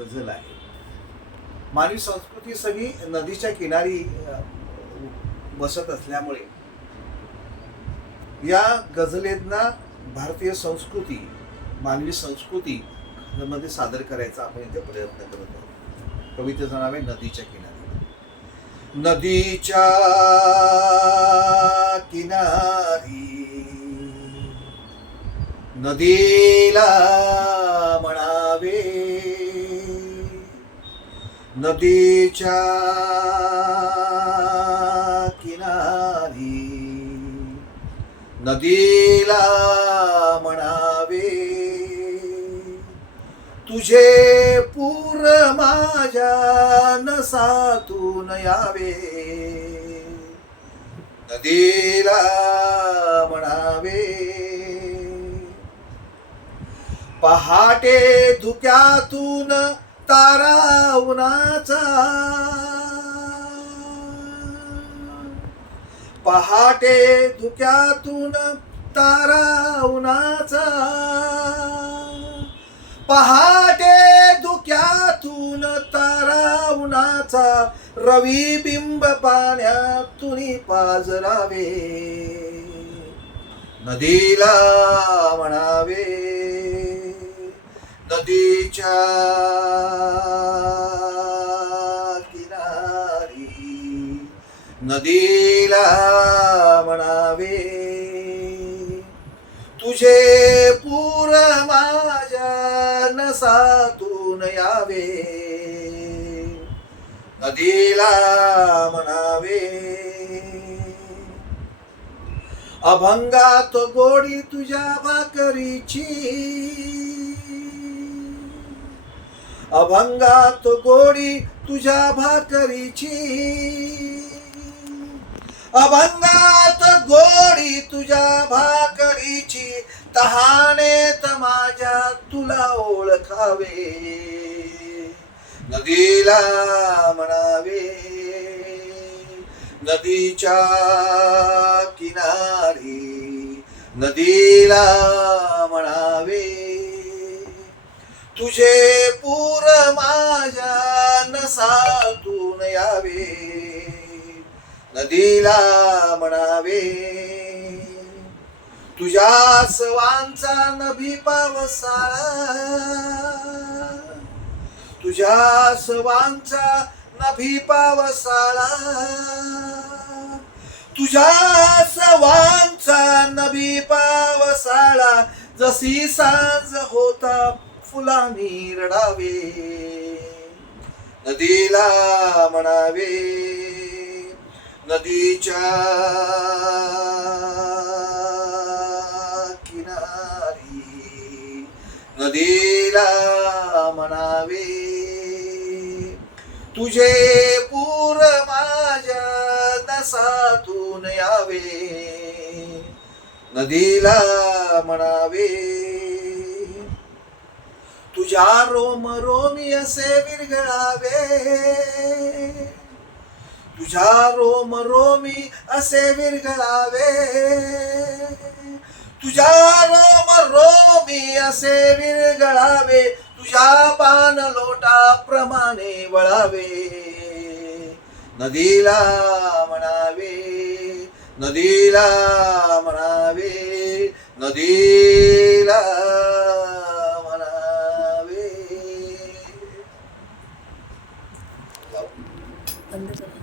गझल आहे. मानवी संस्कृती सगळी नदीच्या किनारी बसत असल्यामुळे या गझलेतना भारतीय संस्कृती मानवी संस्कृती मध्ये सादर करायचा आपण इथे प्रयत्न करत आहोत. कवितेचं नाव आहे नदीच्या किनारी. नदीच्या किनारी नदीला म्हणा नदीच्या किनारी नदीला म्हणावे तुझे पूर माझ्या नसातून यावे. नदीला म्हणावे पहाटे धुक्यातून तारा उन्हाचा. पहाटे धुक्यातून तारा उन्हाचा. पहाटे धुक्यातून तारा उन्हाचा. रवी बिंब पाण्यातून पाजरावे. नदीला म्हणावे. नदीच्या किनारी नदीला म्हणावे तुझे पूर माझ्या नसातून यावे. नदीला म्हणावे अभंगात गोडी तुझ्या भाकरीची अभंगात गोडी तुझ्या भाकरीची. अभंगात गोडी तुझ्या भाकरीची तहाने माझ्या तुला ओळखावे. नदीला म्हणावे नदीच्या किनारी नदीला म्हणावे तुझे साधून यावे नदीला म्हणावे. तुझ्या सवांचा नभी पावसाळा तुझ्या सवांचा नभी पावसाळा तुझ्या सवांचा नभी पावसाळा जशी सांज होता फुलांनी रडावे. नदीला म्हणावे नदीच्या किनारी. नदीला म्हणावे तुझे पूर माझ्या नसातून यावे. नदीला म्हणावे तुझ्या रोम रोमी असे विरघळावे तुझ्या रोम रोमी असे विरघळावे तुझ्या रोम रोमी असे विरघळावे तुझ्या पान लोटा प्रमाणे वळावे. नदीला म्हणावे नदीला म्हणावे नदीला bastante